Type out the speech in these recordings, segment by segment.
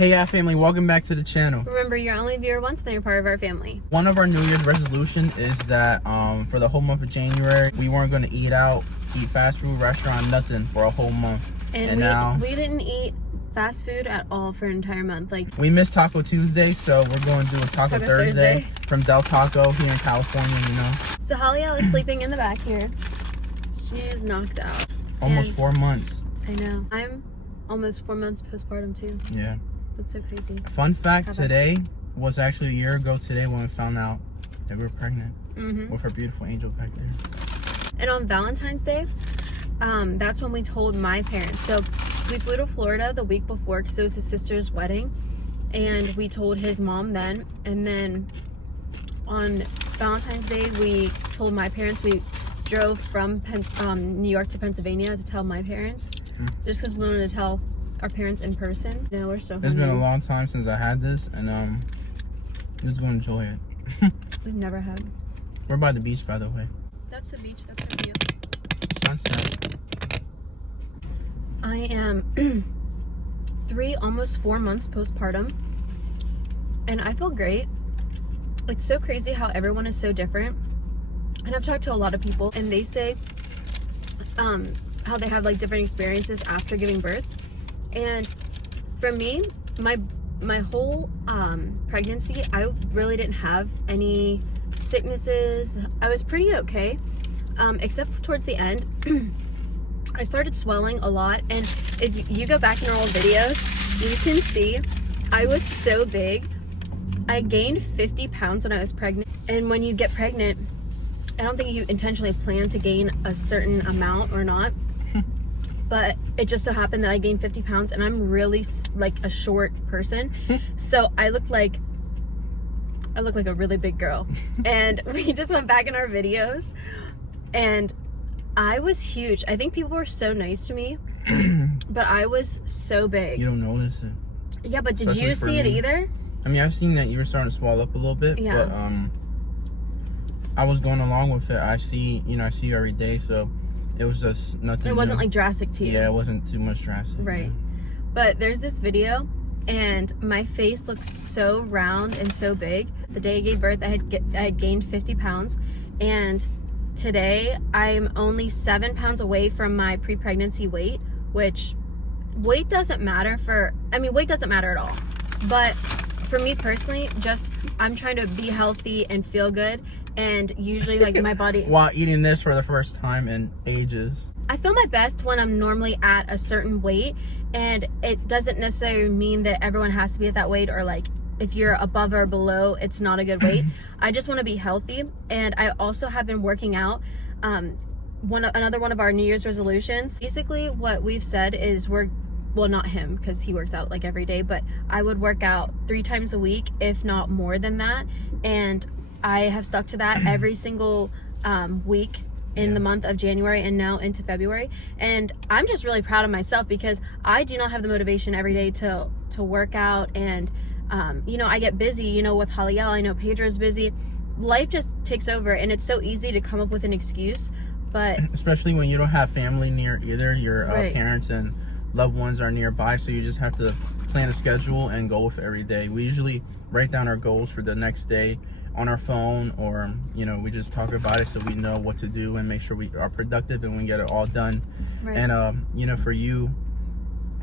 Hey, yeah, family, welcome back to the channel. Remember, you're only a viewer once, then you're part of our family. One of our New Year's resolution is that for the whole month of January, we weren't going to eat out, eat fast food, restaurant, nothing for a whole month. And now we didn't eat fast food at all for an entire month. Like, we missed Taco Tuesday, so we're going to do a Taco Thursday from Del Taco here in California, you know. So Haliel is sleeping in the back here. She's knocked out. Almost 4 months. I know. I'm almost 4 months postpartum too. Yeah. That's so crazy. Fun fact, today was actually a year ago today when we found out that we were pregnant with our beautiful angel back there. And on Valentine's Day, that's when we told my parents. So we flew to Florida the week before because it was his sister's wedding, and we told his mom then. And then on Valentine's Day, we told my parents. We drove from New York to Pennsylvania to tell my parents, just because we wanted to tell our parents in person. You know, we're so hungry. It's been a long time since I had this, and just gonna enjoy it. We've never had. We're by the beach, by the way. That's the beach. That's our view. Sunset. I am 3, almost 4 months postpartum, and I feel great. It's so crazy how everyone is so different. And I've talked to a lot of people, and they say how they have like different experiences after giving birth. And for me, my whole pregnancy, I really didn't have any sicknesses. I was pretty okay, except for towards the end. I started swelling a lot, and if you go back in our old videos, you can see I was so big. I gained 50 pounds when I was pregnant. And when you get pregnant, I don't think you intentionally plan to gain a certain amount or not, but it just so happened that I gained 50 pounds, and I'm really like a short person. So I look like a really big girl. And we just went back in our videos, and I was huge. I think people were so nice to me, but I was so big. You don't notice it. Yeah, but did you see it either? I mean, I've seen that you were starting to swell up a little bit, yeah. But I was going along with it. I see you every day, so it was just nothing. It wasn't like drastic to you. Yeah, it wasn't too much drastic. Right. Yeah. But there's this video, and my face looks so round and so big. The day I gave birth, I had gained 50 pounds, and today I'm only 7 pounds away from my pre-pregnancy weight, which weight doesn't matter at all. But for me personally, just I'm trying to be healthy and feel good, and usually like my body while eating this for the first time in ages. I feel my best when I'm normally at a certain weight, and it doesn't necessarily mean that everyone has to be at that weight, or like if you're above or below, it's not a good weight. I just want to be healthy, and I also have been working out. Another one of our New Year's resolutions. Basically, what we've said is well, not him, because he works out like every day, but I would work out 3 times a week, if not more than that. And I have stuck to that every single week in the month of January and now into February. And I'm just really proud of myself, because I do not have the motivation every day to work out. And I get busy, with Haliel. I know Pedro's busy. Life just takes over, and it's so easy to come up with an excuse. But especially when you don't have family near either, your right. Parents and loved ones are nearby, so you just have to plan a schedule and go with it every day. We usually write down our goals for the next day on our phone, or we just talk about it so we know what to do and make sure we are productive and we get it all done. Right. And for you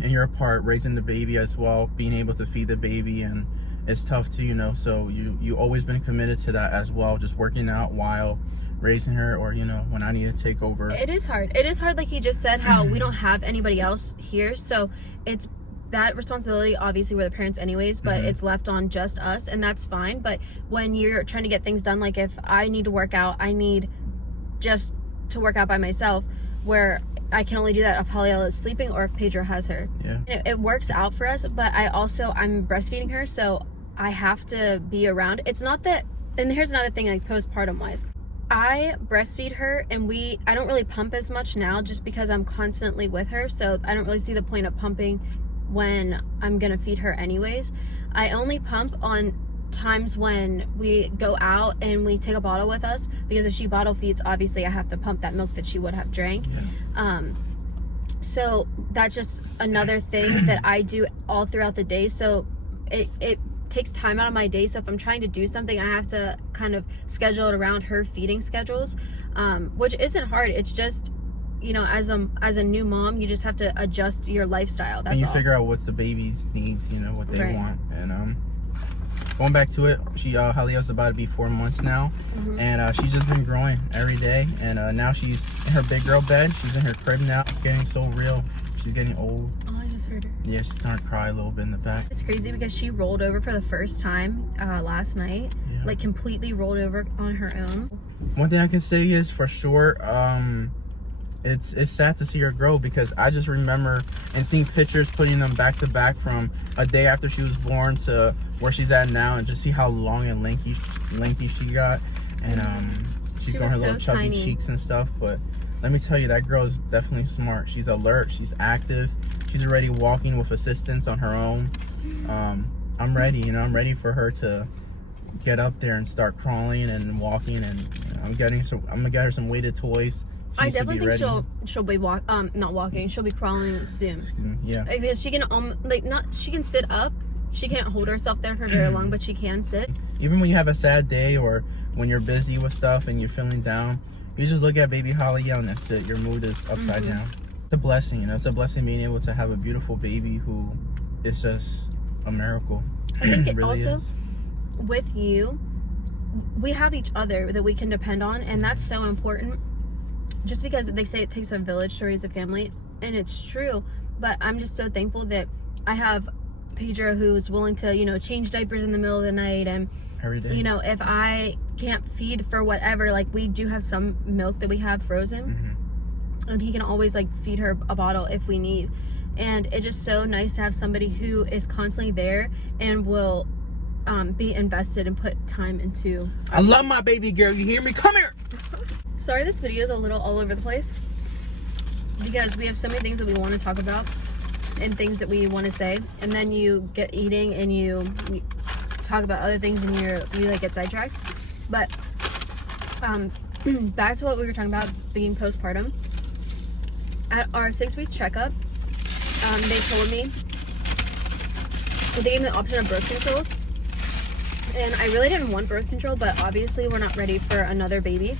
and your part, raising the baby as well, being able to feed the baby, and it's tough too, so you always been committed to that as well, just working out while raising her, or when I need to take over. It is hard, like you just said, how we don't have anybody else here, so it's that responsibility. Obviously we're the parents anyways, but it's left on just us, and that's fine. But when you're trying to get things done, like if I need to work out, I need just to work out by myself, where I can only do that if Haliel is sleeping or if Pedro has her. Yeah. It works out for us, but I'm breastfeeding her, so I have to be around. It's not that, and here's another thing, like postpartum wise, I breastfeed her, and I don't really pump as much now, just because I'm constantly with her, so I don't really see the point of pumping when I'm gonna feed her anyways. I only pump on times when we go out and we take a bottle with us, because if she bottle feeds, obviously I have to pump that milk that she would have drank. So that's just another thing that I do all throughout the day. So it takes time out of my day. So if I'm trying to do something, I have to kind of schedule it around her feeding schedules, which isn't hard. It's just, you know, as a new mom, you just have to adjust your lifestyle. That's and you all. figure out what's the baby's needs, you know, what they Right. want. And going back to it, Halia's about to be 4 months now, and she's just been growing every day. And now she's in her big girl bed. She's in her crib now. It's getting so real. She's getting old. Oh, I just heard her. Yeah, she's starting to cry a little bit in the back. It's crazy because she rolled over for the first time last night. Yeah. Like completely rolled over on her own. One thing I can say is for sure, it's sad to see her grow, because I just remember and seeing pictures, putting them back to back from a day after she was born to where she's at now, and just see how long and lanky she got. And she's She growing her was little so chubby tiny. cheeks and stuff. But let me tell you, that girl is definitely smart. She's alert, she's active, she's already walking with assistance on her own. I'm ready, you know, I'm ready for her to get up there and start crawling and walking, and you know, I'm gonna get her some weighted toys. She I needs to definitely be think ready. she'll be not walking. She'll be crawling soon. Yeah. Because she can she can sit up. She can't hold herself there for very long, but she can sit. Even when you have a sad day or when you're busy with stuff and you're feeling down, you just look at baby Halia and that's it. Your mood is upside down. It's a blessing, you know. It's a blessing being able to have a beautiful baby who is just a miracle. I think it really also, is. with you, we have each other that we can depend on, and that's so important. Just because they say it takes a village to raise a family, and it's true, but I'm just so thankful that I have Pedro who's willing to, you know, change diapers in the middle of the night. And Every day. you know, if I can't feed for whatever, like we do have some milk that we have frozen, and he can always like feed her a bottle if we need. And it's just so nice to have somebody who is constantly there and will be invested and put time into. I love my baby girl. You hear me? Come here. Sorry, this video is a little all over the place because we have so many things that we want to talk about and things that we want to say, and then you get eating and you talk about other things and you like get sidetracked. But back to what we were talking about, being postpartum. At our 6-week checkup, they told me, they gave me the option of birth controls, and I really didn't want birth control, but obviously we're not ready for another baby.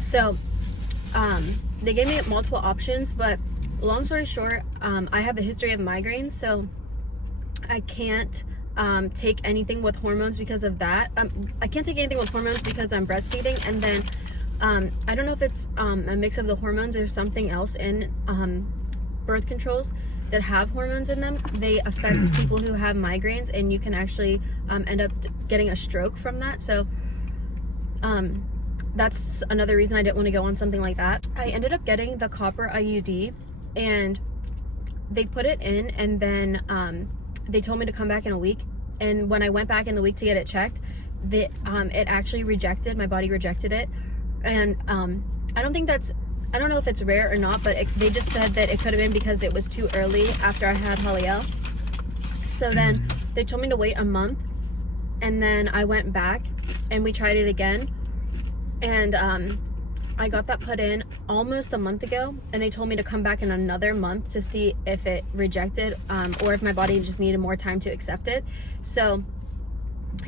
So they gave me multiple options, but long story short, I have a history of migraines, so I can't take anything with hormones because of that. I can't take anything with hormones because I'm breastfeeding, and then I don't know if it's a mix of the hormones or something else in birth controls that have hormones in them. They affect people who have migraines, and you can actually end up getting a stroke from that. So that's another reason I didn't want to go on something like that. I ended up getting the copper IUD, and they put it in, and then they told me to come back in a week. And when I went back in the week to get it checked, it actually rejected, my body rejected it. And I don't know if it's rare or not, but they just said that it could have been because it was too early after I had Haliel. So then they told me to wait a month, and then I went back and we tried it again. And I got that put in almost a month ago, and they told me to come back in another month to see if it rejected or if my body just needed more time to accept it. So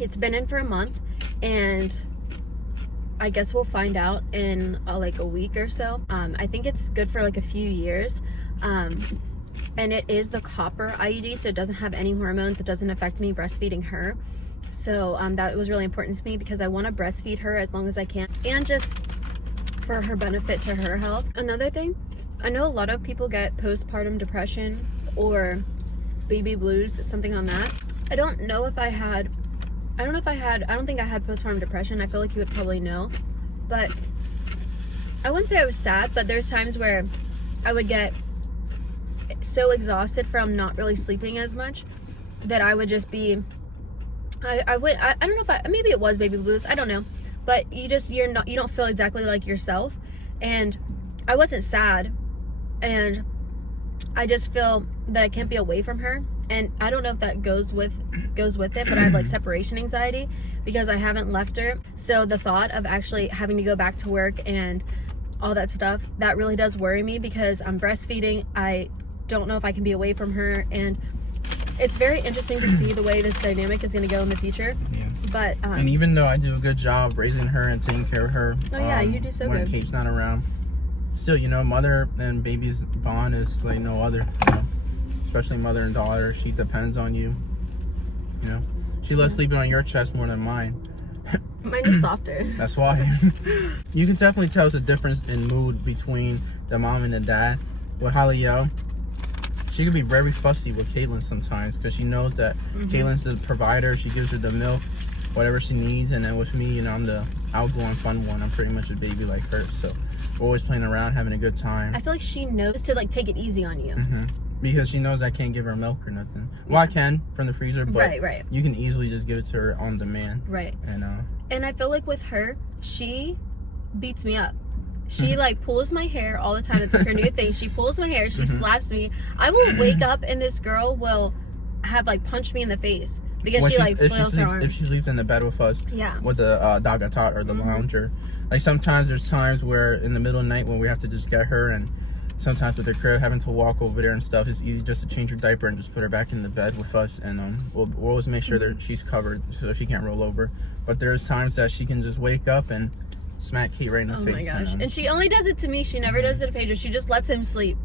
it's been in for a month, and I guess we'll find out in like a week or so. I think it's good for like a few years, and it is the copper IUD, so it doesn't have any hormones. It doesn't affect me breastfeeding her. So that was really important to me because I want to breastfeed her as long as I can, and just for her benefit to her health. Another thing, I know a lot of people get postpartum depression or baby blues, something on that. I don't think I had postpartum depression. I feel like you would probably know, but I wouldn't say I was sad, but there's times where I would get so exhausted from not really sleeping as much that I would just be, I don't know if maybe it was baby blues, I don't know, but you don't feel exactly like yourself. And I wasn't sad, and I just feel that I can't be away from her. And I don't know if that goes with it, but I have like separation anxiety because I haven't left her. So the thought of actually having to go back to work and all that stuff. That really does worry me because I'm breastfeeding. I don't know if I can be away from her, and it's very interesting to see the way this dynamic is going to go in the future. Yeah. But and even though I do a good job raising her and taking care of her, oh yeah, you do so when good. Kate's not around, still, you know, mother and baby's bond is like no other. You know? Especially mother and daughter, she depends on you. You know, she loves sleeping on your chest more than mine. Mine is softer. That's why. You can definitely tell it's a difference in mood between the mom and the dad. With Halil, she can be very fussy with Caitlin sometimes because she knows that Caitlin's the provider. She gives her the milk, whatever she needs, and then with me, you know, I'm the outgoing fun one. I'm pretty much a baby like her, so we're always playing around, having a good time. I feel like she knows to like take it easy on you. Because she knows I can't give her milk or nothing. Well, I can from the freezer, but right. you can easily just give it to her on demand. Right. And I feel like with her, she beats me up. She like pulls my hair all the time. It's like her new thing. She pulls my hair. She slaps me. I will wake up and this girl will have like punched me in the face because when she like flails her arms. If she sleeps in the bed with us, with the dagatot or the lounger, like sometimes there's times where in the middle of the night when we have to just get her, and sometimes with the crib having to walk over there and stuff, it's easy just to change her diaper and just put her back in the bed with us, and we'll always make sure that she's covered so she can't roll over. But there's times that she can just wake up and smack Kate right in the face. Oh my gosh. And she only does it to me. She never does it to Pedro. She just lets him sleep.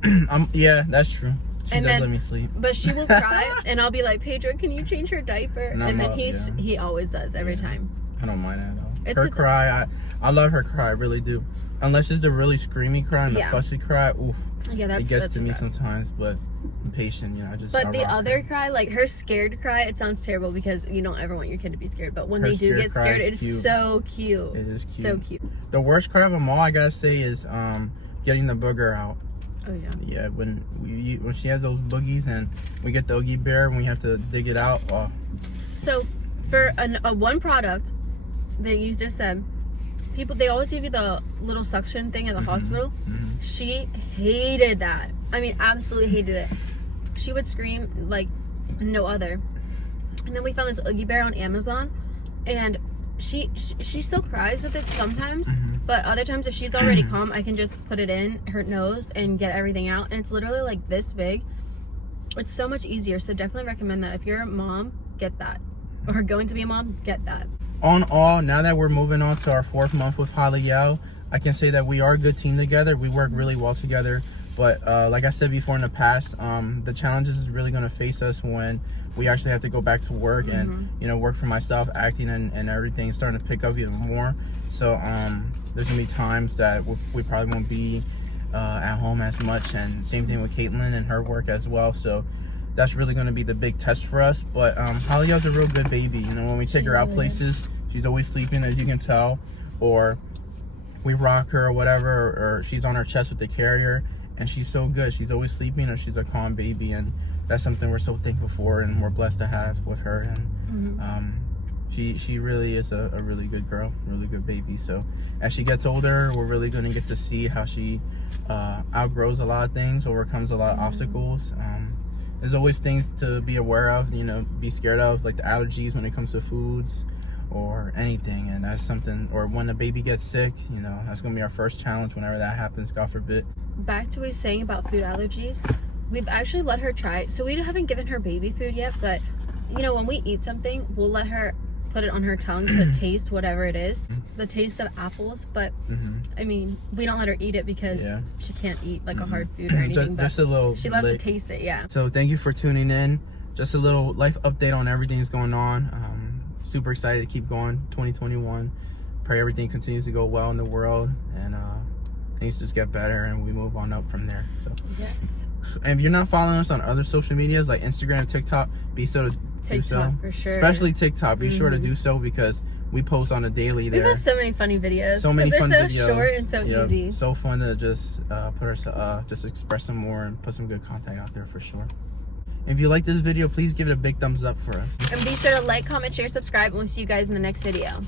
Yeah, that's true. She does let me sleep. But she will cry and I'll be like, Pedro, can you change her diaper? And then he always does every time. I don't mind that at all. Her cry, I love her cry, I really do. Unless it's the really screamy cry and the fussy cry, oof. Yeah, it gets to me sometimes, but I'm patient, you know. But the other cry, like her scared cry, it sounds terrible because you don't ever want your kid to be scared. But when they do get scared, it is so cute. It is cute. So cute. The worst cry of them all, I gotta say, is getting the booger out. Oh yeah. Yeah, when she has those boogies and we get the Oogie Bear and we have to dig it out. Oh. So for a one product that you just said, they always give you the little suction thing at the hospital. She hated that. I mean, absolutely hated it. She would scream like no other. And then we found this Oogie Bear on Amazon, and she still cries with it sometimes, but other times if she's already calm, I can just put it in her nose and get everything out, and it's literally like this big. It's so much easier, so definitely recommend that. If you're a mom, get that. Or going to be a mom, get that. On all, now that we're moving on to our 4th month with Halil, I can say that we are a good team together. We work really well together. But like I said before in the past, the challenges is really going to face us when we actually have to go back to work and, you know, work for myself, acting and everything starting to pick up even more. So there's going to be times that we probably won't be at home as much. And same thing with Caitlin and her work as well. So that's really going to be the big test for us. But Halil's a real good baby. You know, when we take her out places, she's always sleeping, as you can tell, or we rock her or whatever, or she's on her chest with the carrier, and she's so good. She's always sleeping, or she's a calm baby, and that's something we're so thankful for and we're blessed to have with her. And she really is a really good girl, really good baby. So as she gets older, we're really going to get to see how she outgrows a lot of things, overcomes a lot of obstacles. There's always things to be aware of, you know, be scared of, like the allergies when it comes to foods or anything. And that's something, or when the baby gets sick, you know, that's going to be our first challenge whenever that happens, God forbid. Back to what we were saying about food allergies, we've actually let her try. So we haven't given her baby food yet, but, you know, when we eat something, we'll let her put it on her tongue to taste whatever it is, the taste of apples. But I mean, we don't let her eat it because she can't eat like a hard food or anything. Just a little. She loves to taste it. Yeah. So thank you for tuning in. Just a little life update on everything that's going on. Super excited to keep going. 2021. Pray everything continues to go well in the world and things just get better and we move on up from there. So yes. And if you're not following us on other social medias like Instagram, TikTok, be sure to do so. For sure. Especially TikTok, be sure to do so because we post on a daily there. We post so many funny videos. So many fun videos. They're so short and so easy. So fun to just just express some more and put some good content out there for sure. If you like this video, please give it a big thumbs up for us. And be sure to like, comment, share, subscribe, and we'll see you guys in the next video.